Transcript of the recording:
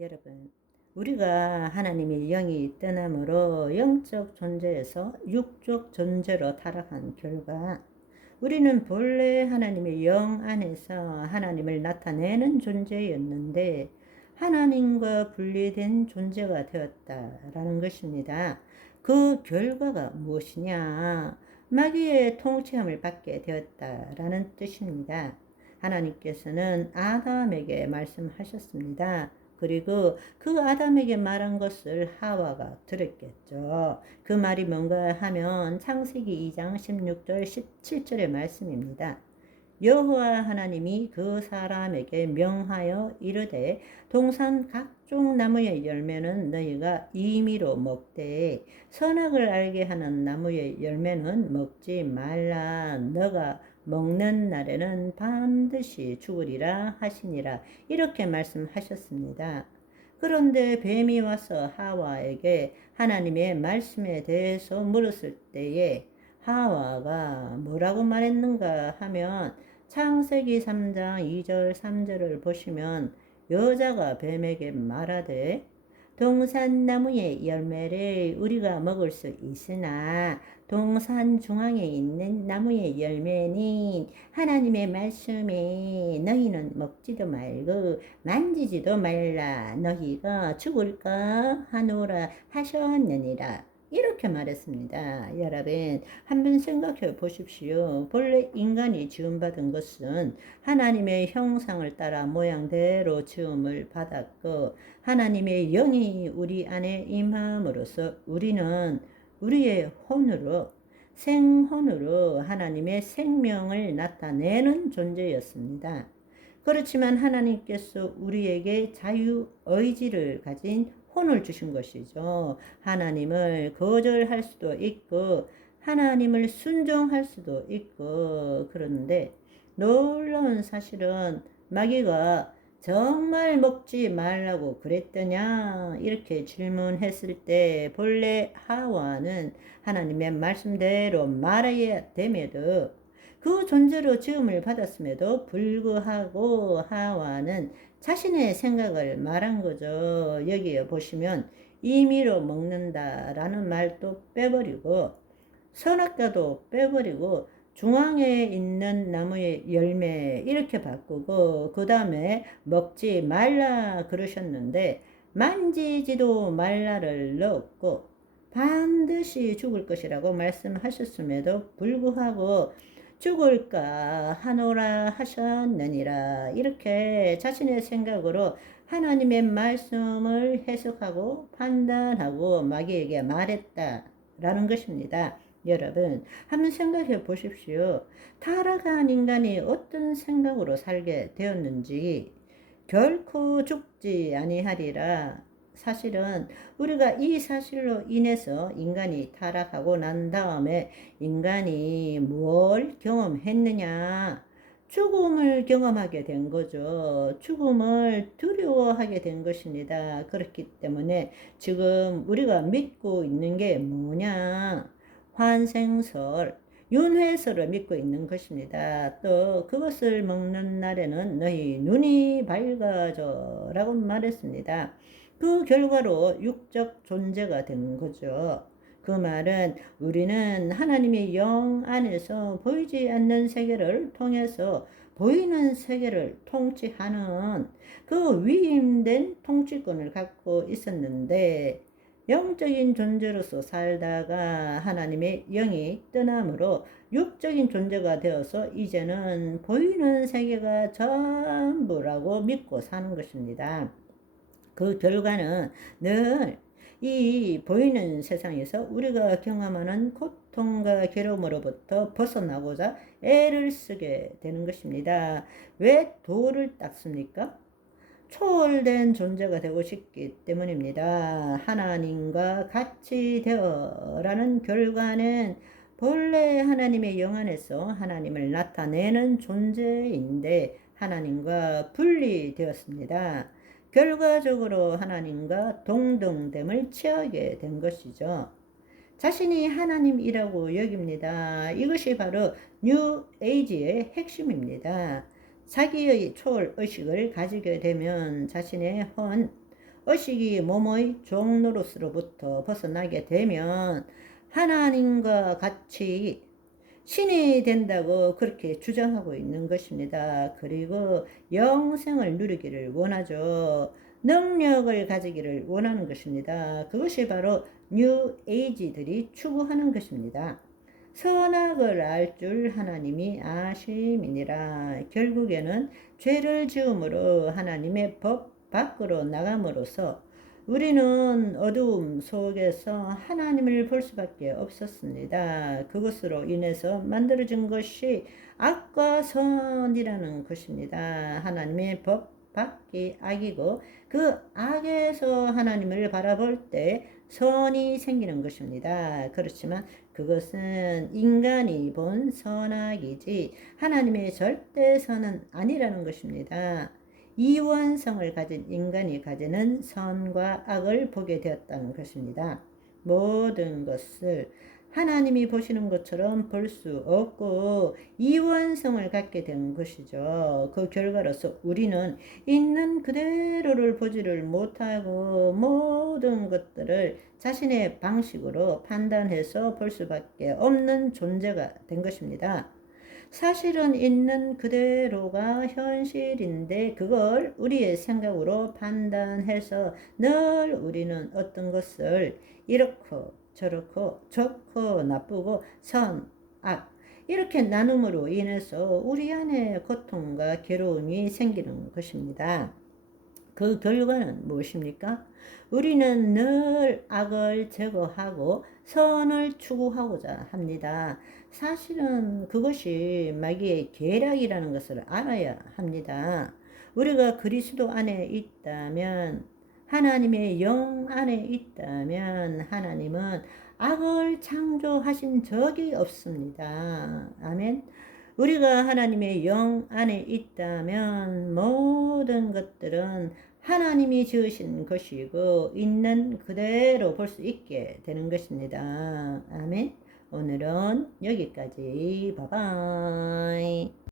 여러분, 우리가 하나님의 영이 떠남으로 영적 존재에서 육적 존재로 타락한 결과 우리는 본래 하나님의 영 안에서 하나님을 나타내는 존재였는데 하나님과 분리된 존재가 되었다라는 것입니다. 그 결과가 무엇이냐? 마귀의 통치함을 받게 되었다라는 뜻입니다. 하나님께서는 아담에게 말씀하셨습니다. 그리고 그 아담에게 말한 것을 하와가 들었겠죠. 그 말이 뭔가 하면 창세기 2장 16절 17절의 말씀입니다. 여호와 하나님이 그 사람에게 명하여 이르되 동산 각종 나무의 열매는 너희가 임의로 먹되 선악을 알게 하는 나무의 열매는 먹지 말라. 너가 먹는 날에는 반드시 죽으리라 하시니라. 이렇게 말씀하셨습니다. 그런데 뱀이 와서 하와에게 하나님의 말씀에 대해서 물었을 때에 하와가 뭐라고 말했는가 하면 창세기 3장 2절 3절을 보시면 여자가 뱀에게 말하되 동산나무의 열매를 우리가 먹을 수 있으나 동산 중앙에 있는 나무의 열매는 하나님의 말씀에 너희는 먹지도 말고 만지지도 말라 너희가 죽을까 하노라 하셨느니라. 이렇게 말했습니다. 여러분, 한번 생각해 보십시오. 본래 인간이 지음받은 것은 하나님의 형상을 따라 모양대로 지음을 받았고 하나님의 영이 우리 안에 임함으로써 우리는 우리의 혼으로 생혼으로 하나님의 생명을 나타내는 존재였습니다. 그렇지만 하나님께서 우리에게 자유의지를 가진 혼을 주신 것이죠. 하나님을 거절할 수도 있고 하나님을 순종할 수도 있고 그런데 놀라운 사실은 마귀가 정말 먹지 말라고 그랬더냐 이렇게 질문했을 때 본래 하와는 하나님의 말씀대로 말해야 됨에도 그 존재로 지음을 받았음에도 불구하고 하와는 자신의 생각을 말한 거죠. 여기에 보시면 임의로 먹는다라는 말도 빼버리고 선악과도 빼버리고 중앙에 있는 나무의 열매 이렇게 바꾸고 그 다음에 먹지 말라 그러셨는데 만지지도 말라를 넣었고 반드시 죽을 것이라고 말씀하셨음에도 불구하고 죽을까 하노라 하셨느니라. 이렇게 자신의 생각으로 하나님의 말씀을 해석하고 판단하고 마귀에게 말했다라는 것입니다. 여러분, 한번 생각해 보십시오. 타락한 인간이 어떤 생각으로 살게 되었는지 결코 죽지 아니하리라. 사실은 우리가 이 사실로 인해서 인간이 타락하고 난 다음에 인간이 뭘 경험했느냐? 죽음을 경험하게 된 거죠. 죽음을 두려워하게 된 것입니다. 그렇기 때문에 지금 우리가 믿고 있는 게 뭐냐? 환생설, 윤회설을 믿고 있는 것입니다. 또 그것을 먹는 날에는 너희 눈이 밝아져 라고 말했습니다. 그 결과로 육적 존재가 된 거죠. 그 말은 우리는 하나님의 영 안에서 보이지 않는 세계를 통해서 보이는 세계를 통치하는 그 위임된 통치권을 갖고 있었는데 영적인 존재로서 살다가 하나님의 영이 떠남으로 육적인 존재가 되어서 이제는 보이는 세계가 전부라고 믿고 사는 것입니다. 그 결과는 늘 이 보이는 세상에서 우리가 경험하는 고통과 괴로움으로부터 벗어나고자 애를 쓰게 되는 것입니다. 왜 돌을 닦습니까? 초월된 존재가 되고 싶기 때문입니다. 하나님과 같이 되어라는 결과는 본래 하나님의 영 안에서 하나님을 나타내는 존재인데 하나님과 분리되었습니다. 결과적으로 하나님과 동등됨을 취하게 된 것이죠. 자신이 하나님이라고 여깁니다. 이것이 바로 뉴 에이지의 핵심입니다. 자기의 초월의식을 가지게 되면 자신의 혼, 의식이 몸의 종노릇으로부터 벗어나게 되면 하나님과 같이 신이 된다고 그렇게 주장하고 있는 것입니다. 그리고 영생을 누리기를 원하죠. 능력을 가지기를 원하는 것입니다. 그것이 바로 뉴 에이지들이 추구하는 것입니다. 선악을 알 줄 하나님이 아심이니라. 결국에는 죄를 지음으로 하나님의 법 밖으로 나감으로써 우리는 어두움 속에서 하나님을 볼 수밖에 없었습니다. 그것으로 인해서 만들어진 것이 악과 선이라는 것입니다. 하나님의 법 밖이 악이고 그 악에서 하나님을 바라볼 때 선이 생기는 것입니다. 그렇지만 그것은 인간이 본 선악이지 하나님의 절대 선은 아니라는 것입니다. 이원성을 가진 인간이 가지는 선과 악을 보게 되었다는 것입니다. 모든 것을 하나님이 보시는 것처럼 볼 수 없고 이원성을 갖게 된 것이죠. 그 결과로서 우리는 있는 그대로를 보지를 못하고 모든 것들을 자신의 방식으로 판단해서 볼 수밖에 없는 존재가 된 것입니다. 사실은 있는 그대로가 현실인데 그걸 우리의 생각으로 판단해서 늘 우리는 어떤 것을 이렇고 저렇고 좋고 나쁘고 선, 악 이렇게 나눔으로 인해서 우리 안에 고통과 괴로움이 생기는 것입니다. 그 결과는 무엇입니까? 우리는 늘 악을 제거하고 선을 추구하고자 합니다. 사실은 그것이 마귀의 계략이라는 것을 알아야 합니다. 우리가 그리스도 안에 있다면, 하나님의 영 안에 있다면 하나님은 악을 창조하신 적이 없습니다. 아멘. 우리가 하나님의 영 안에 있다면 모든 것들은 하나님이 지으신 것이고 있는 그대로 볼 수 있게 되는 것입니다. 아멘. 오늘은 여기까지. 바이바이.